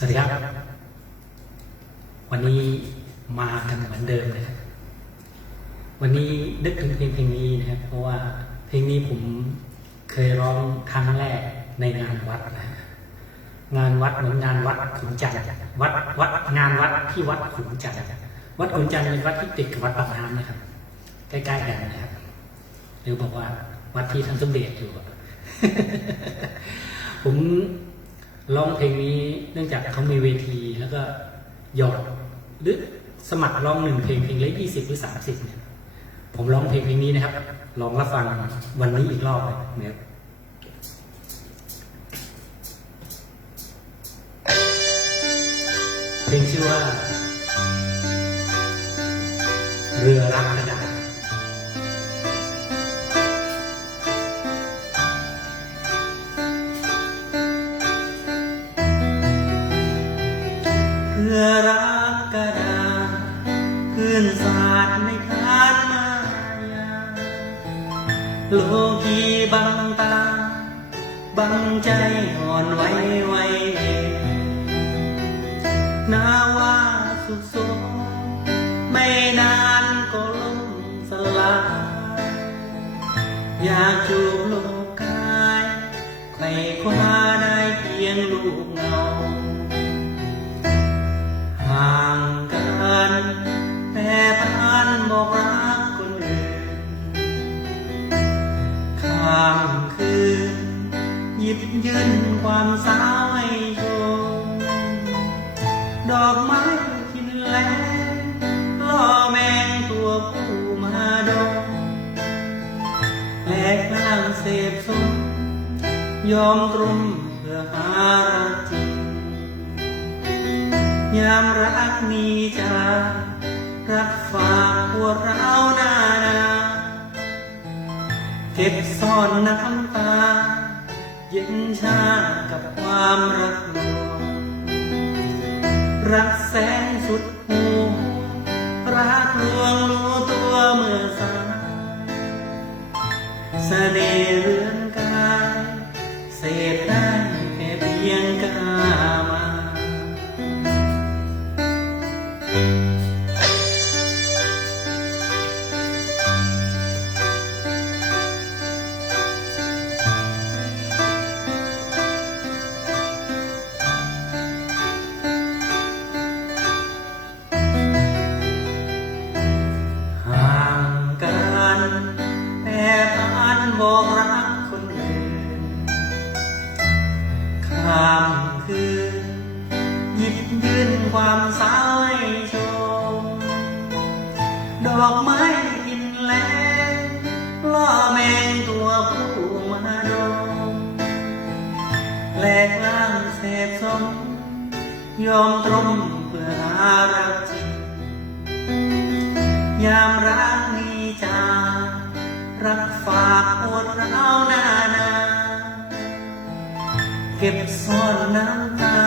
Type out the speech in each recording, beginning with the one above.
สวัสดีครับ วันนี้มากันเหมือนเดิมนะครับ วันนี้นึกถึงเพลงเพลงนี้นะครับ เพราะว่าเพลงนี้ผมเคยร้องครั้งแรกในงานวัดนะงานวัดเหมือนงานวัดขุนจันทร์วัดวัดงานวัดที่วัดขุนจันทร์วัดขุนจันทร์เป็นวัดที่ติดกับวัดปากน้ำนะครับ ใกล้ๆกันนะครับ หรือบอกว่าวัดที่ท่านสมเด็จอยู่ผม ร้องเพลงนี้เนื่องจากเขามีเวทีแล้วก็หยอดหรือสมัครร้องหนึ่งเพลงเพลงละยี่สิบหรือสามสิบเนี่ยผมร้องเพลงเพลงนี้นะครับ ลองรับฟังวันนี้อีกรอบนะครับเพลงชื่อว่า เรือรักกระดาษ นสาดในคานมายาโลกีบังตา บังใจอ่อนไหวไหวเองนาว่าสุขสมไม่นานก็ล่มสลายอยากจูบโลกกายใครคว้าได้เพียงลูกเงา ยื่นความสาวให้ชมดอกไม้กินแลงล่อแมงตัวผู้มาดมแลกน้ำเสพสมยอมตรุมเพื่อหารักจริงยามรักมีจารักฝากปวดร้าวนานา เก็บซ่อนน้ำตา เย็นชากับความรักลวงรักแสนสุดหูรักลวงรู้ตัวเมื่อสายเสน่ห์เรือนกายเศษได้แค่เพียงกามาห่ามคืนหยิบยื่นความสาวให้ชม ดอกไม้กินแลงล่อแมงตัวผู้มาดมแหลกล่างเสพสม ยอมตรมเพื่อหารักจริงยามรักมีจารักฝากปวดร้าวนานา เก็บซ่อนน้ำตา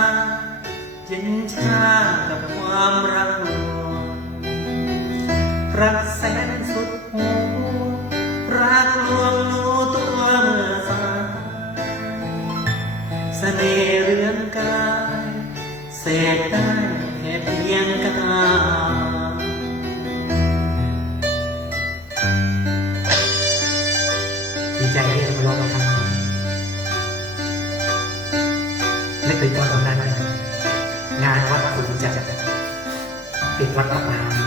เย็นชากับความรักลวงรักแสนสุดหัวรักลวงรู้ตัวเมื่อสายเสน่ห์เรือนกายเศษได้แค่เพียงกาดีใจที่ได้มาร้องครั้ง นี้นึกถึงตอนนั้นงานวัดคุณจะติดวัดปากน้ำ